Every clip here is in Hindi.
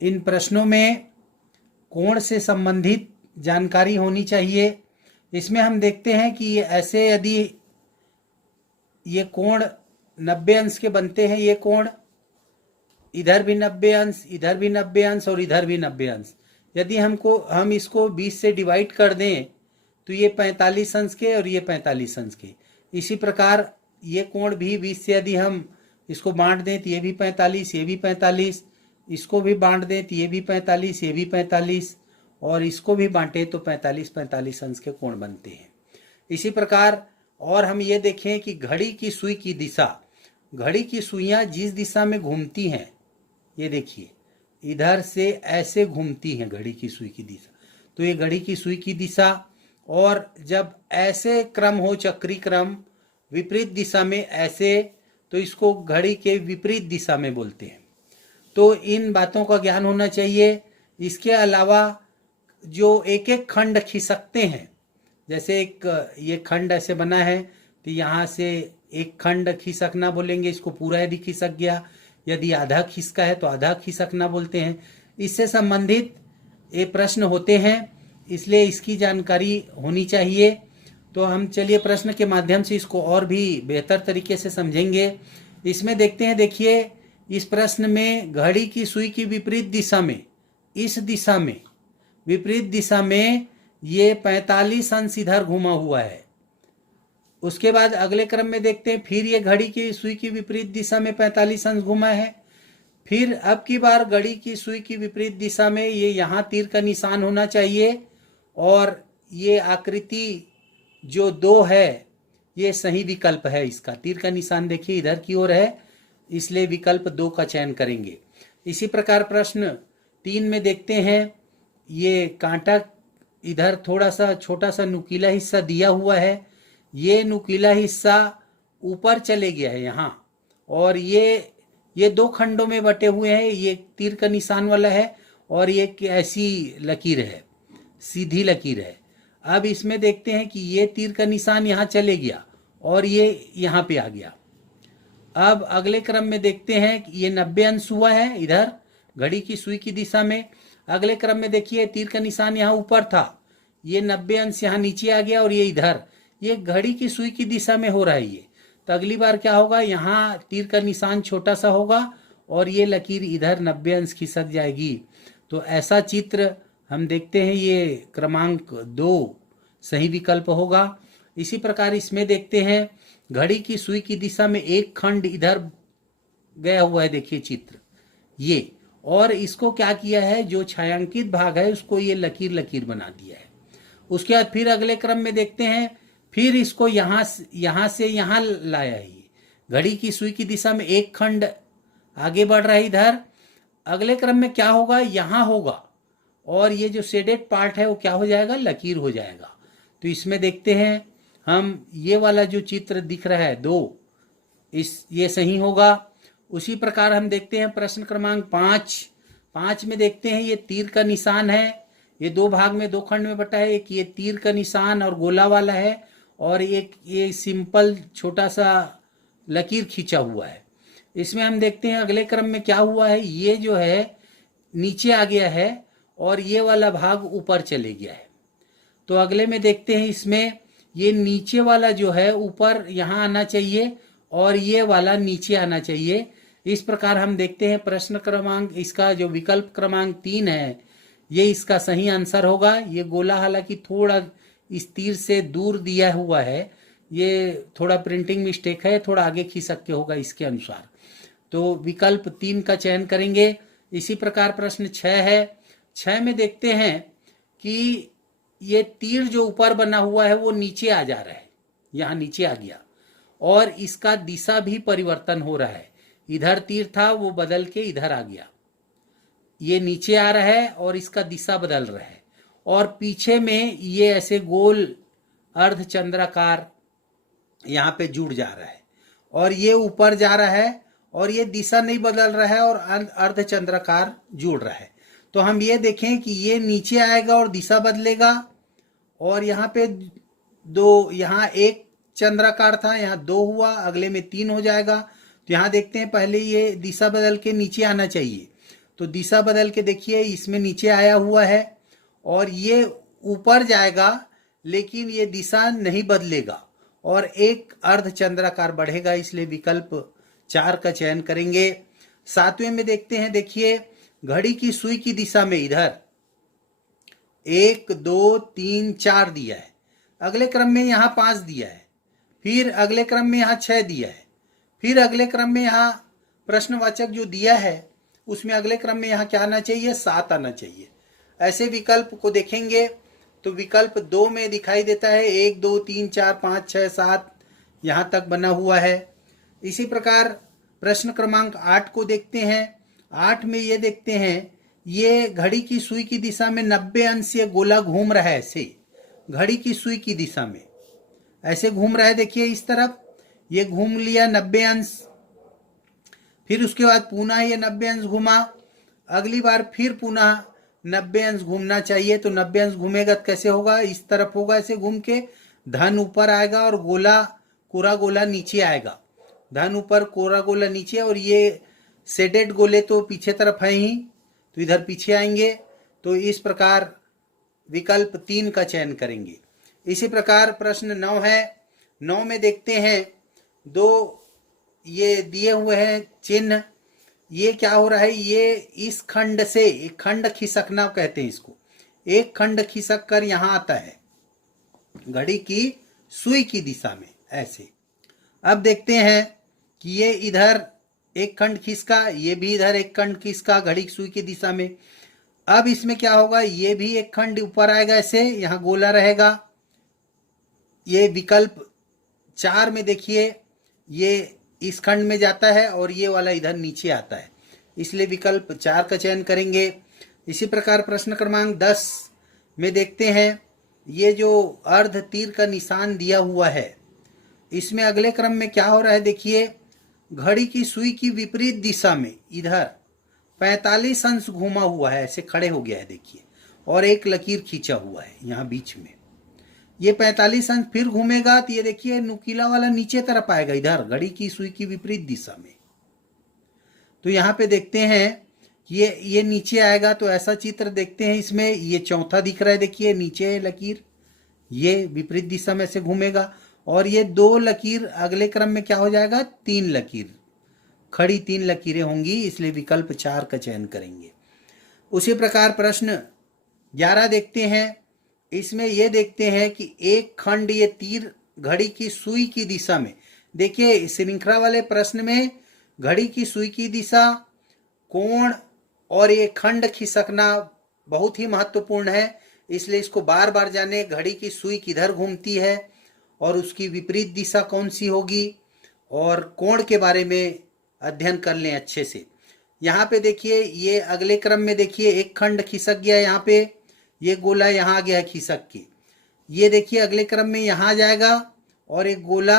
इन प्रश्नों में कोण से संबंधित जानकारी होनी चाहिए। इसमें हम देखते हैं कि ये ऐसे यदि ये कोण 90 अंश के बनते हैं, ये कोण इधर भी 90 अंश, इधर भी 90 अंश और इधर भी 90 अंश, यदि हम इसको 20 से डिवाइड कर दें तो ये 45 अंश के और ये 45 अंश के। इसी प्रकार ये कोण भी 20 से यदि हम इसको बांट दें तो ये भी 45, ये भी 45, इसको भी बांट दें तो ये भी 45, ये भी 45 और इसको भी बांटे तो 45 अंश के कोण बनते हैं। इसी प्रकार और हम ये देखें कि घड़ी की सुई की दिशा, घड़ी की सुइयां जिस दिशा में घूमती हैं, ये देखिए इधर से ऐसे घूमती हैं घड़ी की सुई की दिशा, तो ये घड़ी की सुई की दिशा। और जब ऐसे क्रम हो, चक्री क्रम विपरीत दिशा में ऐसे, तो इसको घड़ी के विपरीत दिशा में बोलते हैं। तो इन बातों का ज्ञान होना चाहिए। इसके अलावा जो एक एक खंड खिसकते हैं, जैसे एक ये खंड ऐसे बना है तो यहाँ से एक खंड खिसकना बोलेंगे, इसको पूरा यदि खिसक गया, यदि आधा खिसका है तो आधा खिसकना बोलते हैं। इससे संबंधित ये प्रश्न होते हैं, इसलिए इसकी जानकारी होनी चाहिए। तो हम चलिए प्रश्न के माध्यम से इसको और भी बेहतर तरीके से समझेंगे। इसमें देखते हैं, देखिए इस प्रश्न में घड़ी की सुई की विपरीत दिशा में, इस दिशा में विपरीत दिशा में ये 45 अंश इधर घुमा हुआ है। उसके बाद अगले क्रम में देखते हैं, फिर ये घड़ी की सुई की विपरीत दिशा में 45 अंश घुमा है। फिर अब की बार घड़ी की सुई की विपरीत दिशा में ये यहाँ तीर का निशान होना चाहिए और ये आकृति जो 2 है ये सही विकल्प है। इसका तीर का निशान देखिए इधर की ओर है, इसलिए विकल्प 2 का चयन करेंगे। इसी प्रकार प्रश्न 3 में देखते हैं, ये कांटा इधर थोड़ा सा छोटा सा नुकीला हिस्सा दिया हुआ है, ये नुकीला हिस्सा ऊपर चले गया है यहाँ, और ये 2 खंडों में बटे हुए हैं। ये तीर का निशान वाला है और ये ऐसी लकीर है, सीधी लकीर है। अब इसमें देखते हैं कि ये तीर का निशान यहाँ चले गया और ये यहाँ पे आ गया। अब अगले क्रम में देखते हैं कि ये 90 अंश हुआ है इधर घड़ी की सुई की दिशा में। अगले क्रम में देखिए तीर का निशान यहाँ ऊपर था, ये 90 अंश यहाँ नीचे आ गया और ये इधर, ये घड़ी की सुई की दिशा में हो रहा है ये। तो अगली बार क्या होगा, यहाँ तीर का निशान छोटा सा होगा और ये लकीर इधर 90 अंश खिसक जाएगी। तो ऐसा चित्र हम देखते हैं, ये क्रमांक 2 सही विकल्प होगा। इसी प्रकार इसमें देखते हैं, घड़ी की सुई की दिशा में एक खंड इधर गया हुआ है, देखिए चित्र ये, और इसको क्या किया है, जो छायांकित भाग है उसको ये लकीर लकीर बना दिया है। उसके बाद फिर अगले क्रम में देखते हैं, फिर इसको यहाँ से यहाँ लाया है। ये घड़ी की सुई की दिशा में एक खंड आगे बढ़ रहा है इधर। अगले क्रम में क्या होगा, यहाँ होगा और ये जो शेडेड पार्ट है वो क्या हो जाएगा, लकीर हो जाएगा। तो इसमें देखते हैं हम, ये वाला जो चित्र दिख रहा है 2, ये सही होगा। उसी प्रकार हम देखते हैं प्रश्न क्रमांक 5 में देखते हैं, ये तीर का निशान है, ये 2 भाग में 2 खंड में बटा है। एक ये तीर का निशान और गोला वाला है और एक ये सिंपल छोटा सा लकीर खींचा हुआ है। इसमें हम देखते हैं अगले क्रम में क्या हुआ है, ये जो है नीचे आ गया है और ये वाला भाग ऊपर चले गया है। तो अगले में देखते हैं, इसमें ये नीचे वाला जो है ऊपर यहाँ आना चाहिए और ये वाला नीचे आना चाहिए। इस प्रकार हम देखते हैं प्रश्न क्रमांक, इसका जो विकल्प क्रमांक 3 है ये इसका सही आंसर होगा। ये गोला हालांकि थोड़ा इस तीर से दूर दिया हुआ है, ये थोड़ा प्रिंटिंग मिस्टेक है, थोड़ा आगे खिसक के होगा इसके अनुसार। तो विकल्प 3 का चयन करेंगे। इसी प्रकार प्रश्न 6 है। 6 में देखते हैं कि ये तीर जो ऊपर बना हुआ है वो नीचे आ जा रहा है, यहाँ नीचे आ गया और इसका दिशा भी परिवर्तन हो रहा है। इधर तीर था वो बदल के इधर आ गया, ये नीचे आ रहा है और इसका दिशा बदल रहा है। और पीछे में ये ऐसे गोल अर्धचंद्राकार यहाँ पे जुड़ जा रहा है और ये ऊपर जा रहा है और ये दिशा नहीं बदल रहा है और अर्धचंद्राकार जुड़ रहा है। तो हम ये देखें कि ये नीचे आएगा और दिशा बदलेगा और यहाँ पे 2, यहाँ एक चंद्राकार था, यहाँ 2 हुआ, अगले में 3 हो जाएगा। तो यहाँ देखते हैं पहले ये दिशा बदल के नीचे आना चाहिए, तो दिशा बदल के देखिए, इसमें नीचे आया हुआ है और ये ऊपर जाएगा, लेकिन ये दिशा नहीं बदलेगा और एक अर्धचंद्राकार बढ़ेगा, इसलिए विकल्प 4 का चयन करेंगे। 7वें में देखते हैं, देखिए घड़ी की सुई की दिशा में इधर 1 2 3 4 दिया है, अगले क्रम में यहाँ 5 दिया है, फिर अगले क्रम में यहाँ 6 दिया है, फिर अगले क्रम में यहाँ प्रश्नवाचक जो दिया है उसमें अगले क्रम में यहाँ क्या आना चाहिए, 7 आना चाहिए। ऐसे विकल्प को देखेंगे तो विकल्प 2 में दिखाई देता है 1 2 3 4 5 6 7 यहाँ तक बना हुआ है। इसी प्रकार प्रश्न क्रमांक 8 को देखते हैं। 8 में ये देखते हैं, ये घड़ी की सुई की दिशा में 90 अंश ये गोला घूम रहा है, ऐसे घड़ी की सुई की दिशा में ऐसे घूम रहा है, देखिए इस तरफ ये घूम लिया 90 अंश, फिर उसके बाद पुनः ये 90 अंश घूमा, अगली बार फिर पुनः 90 अंश घूमना चाहिए, तो 90 अंश घूमेगा तो कैसे होगा, इस तरफ होगा, ऐसे घूम के धन ऊपर आएगा और गोला कोरा गोला नीचे आएगा, धन ऊपर कोरा गोला नीचे, और ये सेडेड गोले तो पीछे तरफ है ही, तो इधर पीछे आएंगे। तो इस प्रकार विकल्प 3 का चयन करेंगे। इसी प्रकार प्रश्न 9 है। 9 में देखते हैं, 2 ये दिए हुए हैं चिन्ह, ये क्या हो रहा है, ये इस खंड से एक खंड खिसकना कहते हैं इसको, एक खंड खिसक कर यहाँ आता है घड़ी की सुई की दिशा में ऐसे। अब देखते हैं कि ये इधर एक खंड खिसका, ये भी इधर एक खंड खिसका घड़ी की सुई की दिशा में। अब इसमें क्या होगा, ये भी एक खंड ऊपर आएगा, ऐसे यहाँ गोला रहेगा। ये विकल्प 4 में देखिए, ये इस खंड में जाता है और ये वाला इधर नीचे आता है, इसलिए विकल्प 4 का चयन करेंगे। इसी प्रकार प्रश्न क्रमांक 10 में देखते हैं, ये जो अर्ध तीर का निशान दिया हुआ है, इसमें अगले क्रम में क्या हो रहा है, देखिए घड़ी की सुई की विपरीत दिशा में इधर 45 अंश घूमा हुआ है, ऐसे खड़े हो गया है देखिए, और एक लकीर खींचा हुआ है यहाँ बीच में। ये 45 अंश फिर घूमेगा तो ये देखिए नुकीला वाला नीचे तरफ आएगा, इधर घड़ी की सुई की विपरीत दिशा में। तो यहाँ पे देखते हैं ये नीचे आएगा, तो ऐसा चित्र देखते हैं इसमें, ये चौथा दिख रहा है, देखिए नीचे है लकीर, ये विपरीत दिशा में से घूमेगा, और ये 2 लकीर अगले क्रम में क्या हो जाएगा, 3 लकीर, खड़ी 3 लकीरें होंगी, इसलिए विकल्प 4 का चयन करेंगे। उसी प्रकार प्रश्न 11 देखते हैं। इसमें ये देखते हैं कि एक खंड ये तीर घड़ी की सुई की दिशा में, देखिए श्रृंखला वाले प्रश्न में घड़ी की सुई की दिशा, कोण और ये खंड खिसकना बहुत ही महत्वपूर्ण है, इसलिए इसको बार बार जाने, घड़ी की सुई किधर घूमती है और उसकी विपरीत दिशा कौन सी होगी, और कोण के बारे में अध्ययन कर लें अच्छे से। यहाँ पे देखिए, ये अगले क्रम में देखिए एक खंड खिसक गया, यहाँ पे ये गोला यहाँ आ गया खिसक के, ये देखिए अगले क्रम में यहाँ आ जाएगा, और एक गोला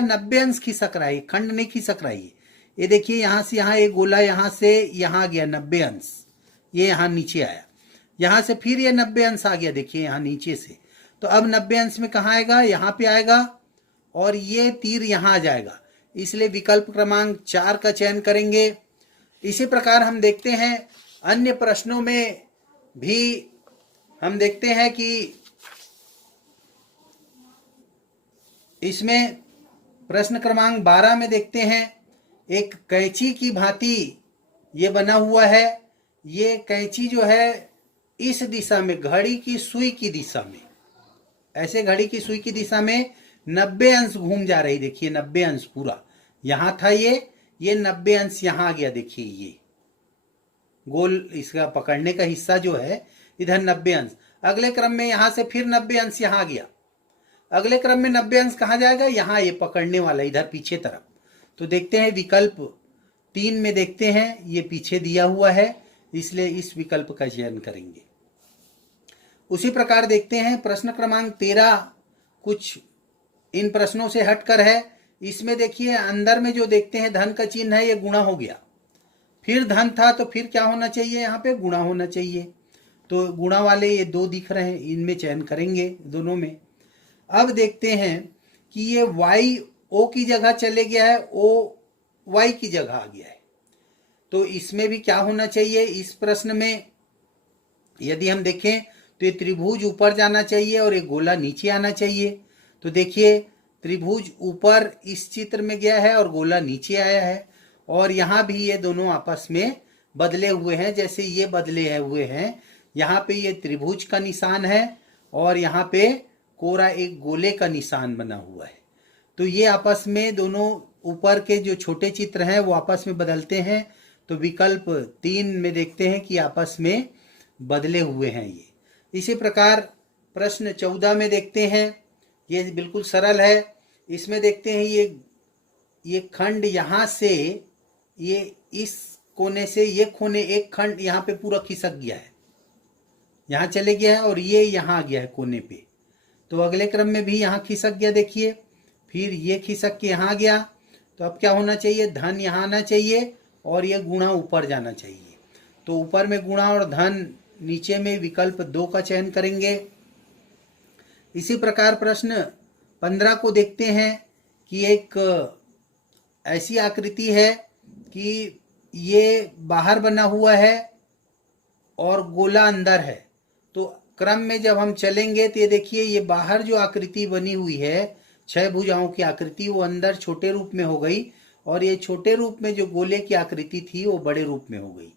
90 अंश खिसक रहा है, खंड नहीं खिसक रहा है, ये देखिए यहाँ से यहाँ एक गोला यहाँ से यहाँ आ गया 90 अंश, ये यहाँ नीचे आया, यहाँ से फिर ये 90 अंश आ गया, देखिए यहाँ नीचे से, तो अब 90 अंश में कहाँ आएगा, यहाँ पे आएगा, और ये तीर यहाँ आ जाएगा, इसलिए विकल्प क्रमांक 4 का चयन करेंगे। इसी प्रकार हम देखते हैं अन्य प्रश्नों में भी, हम देखते हैं कि इसमें प्रश्न क्रमांक 12 में देखते हैं, एक कैंची की भांति ये बना हुआ है, ये कैंची जो है इस दिशा में घड़ी की सुई की दिशा में, ऐसे घड़ी की सुई की दिशा में 90 अंश घूम जा रही, देखिए 90 अंश पूरा यहाँ था, ये 90 अंश यहाँ आ गया, देखिए ये गोल इसका पकड़ने का हिस्सा जो है इधर 90 अंश, अगले क्रम में यहाँ से फिर 90 अंश यहाँ आ गया, अगले क्रम में 90 अंश कहाँ जाएगा, यहाँ ये पकड़ने वाला इधर पीछे तरफ। तो देखते हैं विकल्प 3 में देखते हैं, ये पीछे दिया हुआ है, इसलिए इस विकल्प का चयन करेंगे। उसी प्रकार देखते हैं प्रश्न क्रमांक 13, कुछ इन प्रश्नों से हटकर है। इसमें देखिए अंदर में जो देखते हैं धन का चिन्ह है, ये गुणा हो गया, फिर धन था तो फिर क्या होना चाहिए, यहाँ पे गुणा होना चाहिए, तो गुणा वाले ये 2 दिख रहे हैं, इनमें चयन करेंगे दोनों में। अब देखते हैं कि ये y o की जगह चले गया है, o y की जगह आ गया है, तो इसमें भी क्या होना चाहिए, इस प्रश्न में यदि हम देखें तो ये त्रिभुज ऊपर जाना चाहिए और ये गोला नीचे आना चाहिए। तो देखिए त्रिभुज ऊपर इस चित्र में गया है और गोला नीचे आया है, और यहाँ भी ये दोनों आपस में बदले हुए हैं। जैसे ये बदले हुए हैं, यहाँ पे ये त्रिभुज का निशान है और यहाँ पे कोरा एक गोले का निशान बना हुआ है। तो ये आपस में दोनों ऊपर के जो छोटे चित्र हैं वो आपस में बदलते हैं। तो विकल्प 3 में देखते हैं कि आपस में बदले हुए हैं ये। इसी प्रकार प्रश्न 14 में देखते हैं, ये बिल्कुल सरल है। इसमें देखते हैं ये खंड यहाँ से ये इस कोने से ये कोने एक खंड यहाँ पे पूरा खिसक गया है, यहाँ चले गया है और ये यहाँ आ गया है कोने पे। तो अगले क्रम में भी यहाँ खिसक गया, देखिए फिर ये खिसक के यहाँ गया। तो अब क्या होना चाहिए, धन यहाँ आना चाहिए और ये गुणा ऊपर जाना चाहिए। तो ऊपर में गुणा और धन, नीचे में विकल्प 2 का चयन करेंगे। इसी प्रकार प्रश्न 15 को देखते हैं कि एक ऐसी आकृति है कि ये बाहर बना हुआ है और गोला अंदर है। तो क्रम में जब हम चलेंगे तो ये देखिए ये बाहर जो आकृति बनी हुई है 6 भुजाओं की आकृति, वो अंदर छोटे रूप में हो गई और ये छोटे रूप में जो गोले की आकृति थी वो बड़े रूप में हो गई।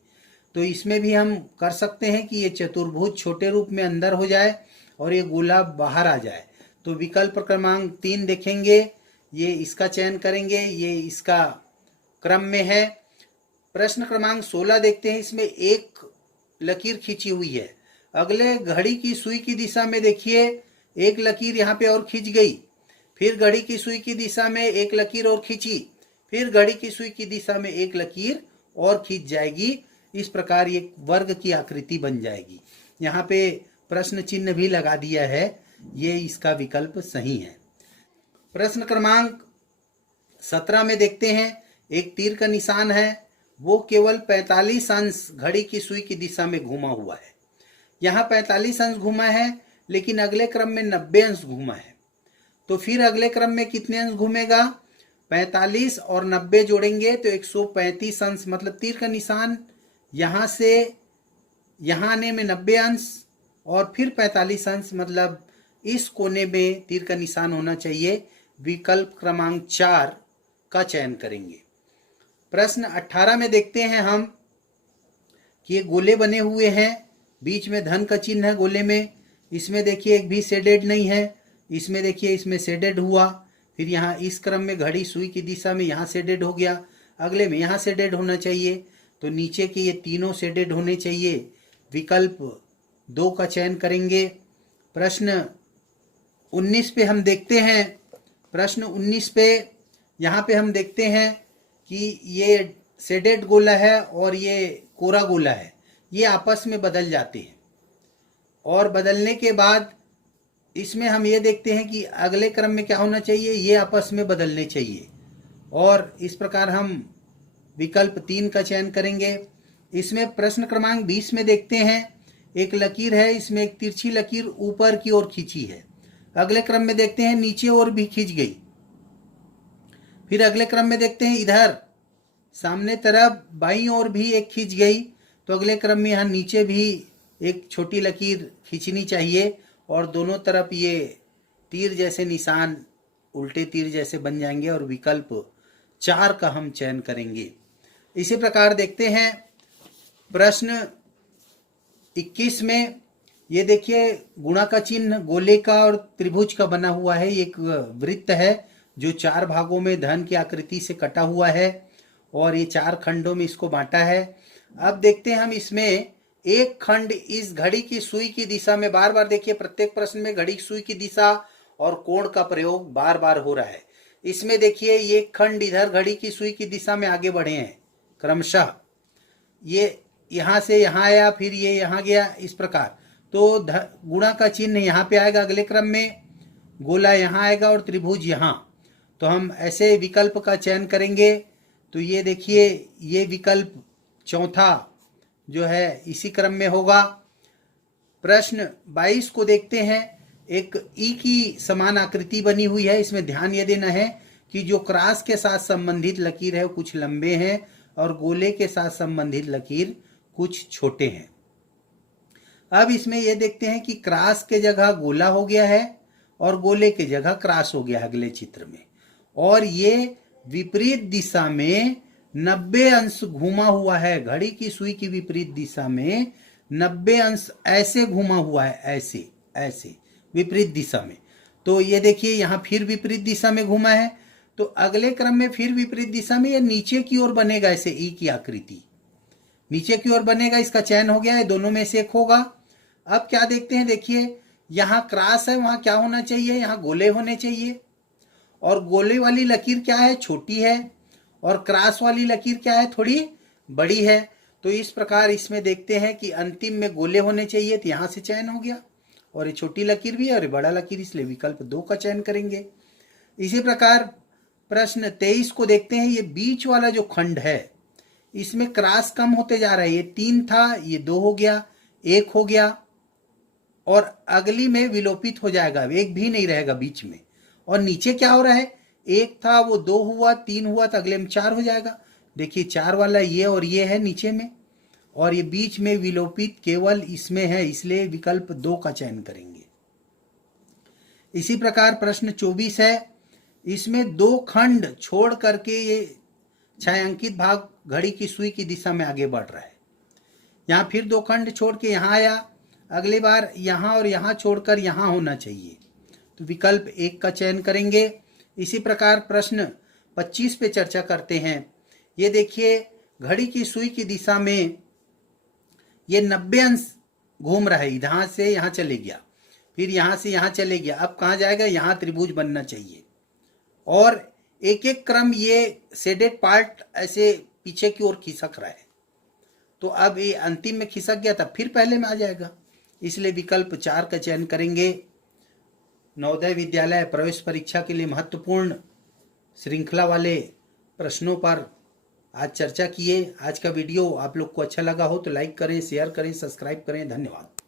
तो इसमें भी हम कर सकते हैं कि ये चतुर्भुज छोटे रूप में अंदर हो जाए और ये गोला बाहर आ जाए। तो विकल्प क्रमांक 3 देखेंगे, ये इसका चयन करेंगे, ये इसका क्रम में है। प्रश्न क्रमांक 16 देखते हैं, इसमें एक लकीर खींची हुई है। अगले घड़ी की सुई की दिशा में देखिए एक लकीर यहाँ पे और खींच गई, फिर घड़ी की सुई की दिशा में एक लकीर और खींची, फिर घड़ी की सुई की दिशा में एक लकीर और खींच जाएगी। इस प्रकार ये वर्ग की आकृति बन जाएगी। यहाँ पे प्रश्न चिन्ह भी लगा दिया है, ये इसका विकल्प सही है। प्रश्न क्रमांक 17 में देखते हैं, एक तीर का निशान है, वो केवल 45 अंश घड़ी की सुई की दिशा में घूमा हुआ है। यहाँ 45 अंश घूमा है, लेकिन अगले क्रम में 90 अंश घूमा है। तो फिर अगले क्रम में कितने अंश घूमेगा, 45 और 90 जोड़ेंगे तो 135 अंश, मतलब तीर का निशान यहाँ से यहाँ आने में 90 अंश और फिर 45 अंश, मतलब इस कोने में तीर का निशान होना चाहिए। विकल्प क्रमांक 4 का चयन करेंगे। प्रश्न 18 में देखते हैं हम कि ये गोले बने हुए हैं, बीच में धन का चिन्ह है गोले में। इसमें देखिए एक भी शेडेड नहीं है, इसमें देखिए इसमें शेडेड हुआ। फिर यहाँ इस क्रम में घड़ी सुई की दिशा में यहाँ शेडेड हो गया, अगले में यहाँ शेडेड होना चाहिए। तो नीचे के ये तीनों शेडेड होने चाहिए। विकल्प 2 का चयन करेंगे। प्रश्न 19 पे हम देखते हैं, प्रश्न 19 पे यहाँ पे हम देखते हैं कि ये शेडेड गोला है और ये कोरा गोला है, ये आपस में बदल जाते हैं और बदलने के बाद इसमें हम ये देखते हैं कि अगले क्रम में क्या होना चाहिए, ये आपस में बदलने चाहिए। और इस प्रकार हम विकल्प 3 का चयन करेंगे। इसमें प्रश्न क्रमांक 20 में देखते हैं, एक लकीर है, इसमें एक तिरछी लकीर ऊपर की ओर खींची है। अगले क्रम में देखते हैं नीचे और भी खींच गई। फिर अगले क्रम में देखते हैं इधर सामने तरफ बाईं ओर भी एक खींच गई। तो अगले क्रम में यहाँ नीचे भी एक छोटी लकीर खींचनी चाहिए और दोनों तरफ ये तीर जैसे निशान उल्टे तीर जैसे बन जाएंगे और विकल्प 4 का हम चयन करेंगे। इसी प्रकार देखते हैं प्रश्न 21 में, ये देखिए गुणा का चिन्ह गोले का और त्रिभुज का बना हुआ है। एक वृत्त है जो 4 भागों में धन की आकृति से कटा हुआ है और ये 4 खंडों में इसको बांटा है। अब देखते हैं हम इसमें एक खंड इस घड़ी की सुई की दिशा में, बार बार देखिए प्रत्येक प्रश्न में घड़ी की सुई की दिशा और कोण का प्रयोग बार बार हो रहा है। इसमें देखिए ये खंड इधर घड़ी की सुई की दिशा में आगे बढ़े हैं क्रमशः, ये यहाँ से यहाँ आया, फिर ये यहाँ गया, इस प्रकार। तो गुणा का चिन्ह यहाँ पे आएगा, अगले क्रम में गोला यहाँ आएगा और त्रिभुज यहाँ। तो हम ऐसे विकल्प का चयन करेंगे। तो ये देखिए ये विकल्प 4 जो है इसी क्रम में होगा। प्रश्न 22 को देखते हैं, एक ई की समान आकृति बनी हुई है। इसमें ध्यान ये देना है कि जो क्रॉस के साथ संबंधित लकीर है वो कुछ लंबे हैं और गोले के साथ संबंधित लकीर कुछ छोटे हैं। अब इसमें यह देखते हैं कि क्रॉस के जगह गोला हो गया है और गोले के जगह क्रॉस हो गया है अगले चित्र में, और ये विपरीत दिशा में 90 अंश घूमा हुआ है। घड़ी की सुई की विपरीत दिशा में 90 अंश ऐसे घूमा हुआ है, ऐसे ऐसे विपरीत दिशा में। तो ये देखिए यहाँ फिर विपरीत दिशा में घूमा है, तो अगले क्रम में फिर विपरीत दिशा में ये नीचे की ओर बनेगा, ऐसे ई की आकृति नीचे की ओर बनेगा। इसका चयन हो गया है, दोनों में से एक होगा। अब क्या देखते हैं, देखिए यहाँ क्रॉस है, वहां क्या होना चाहिए, यहाँ गोले होने चाहिए, और गोले वाली लकीर क्या है, छोटी है, और क्रॉस वाली लकीर क्या है, थोड़ी बड़ी है। तो इस प्रकार इसमें देखते हैं कि अंतिम में गोले होने चाहिए, तो यहाँ से चयन हो गया, और ये छोटी लकीर भी है और ये बड़ा लकीर, इसलिए विकल्प 2 का चयन करेंगे। इसी प्रकार प्रश्न 23 को देखते हैं। ये बीच वाला जो खंड है इसमें क्रॉस कम होते जा रहा है, ये 3 था, ये 2 हो गया, 1 हो गया, और अगली में विलोपित हो जाएगा, 1 भी नहीं रहेगा बीच में। और नीचे क्या हो रहा है, 1 था वो 2 हुआ, 3 हुआ, तो अगले में 4 हो जाएगा। देखिए 4 वाला ये और ये है नीचे में, और ये बीच में विलोपित केवल इसमें है, इसलिए विकल्प 2 का चयन करेंगे। इसी प्रकार प्रश्न 24 है। इसमें 2 खंड छोड़ करके ये छायांकित भाग घड़ी की सुई की दिशा में आगे बढ़ रहा है। यहाँ फिर 2 खंड छोड़ के यहाँ आया, अगली बार यहाँ और यहाँ छोड़कर यहाँ होना चाहिए, तो विकल्प 1 का चयन करेंगे। इसी प्रकार प्रश्न 25 पे चर्चा करते हैं। ये देखिए घड़ी की सुई की दिशा में ये 90 अंश घूम रहा है, यहाँ से यहाँ चले गया, फिर यहाँ से यहाँ चले गया, अब कहाँ जाएगा, यहाँ त्रिभुज बनना चाहिए, और एक एक क्रम ये शेडेड पार्ट ऐसे पीछे की ओर खिसक रहा है। तो अब ये अंतिम में खिसक गया था, फिर पहले में आ जाएगा, इसलिए विकल्प 4 का चयन करेंगे। नवोदय विद्यालय प्रवेश परीक्षा के लिए महत्वपूर्ण श्रृंखला वाले प्रश्नों पर आज चर्चा किए। आज का वीडियो आप लोग को अच्छा लगा हो तो लाइक करें, शेयर करें, सब्सक्राइब करें। धन्यवाद।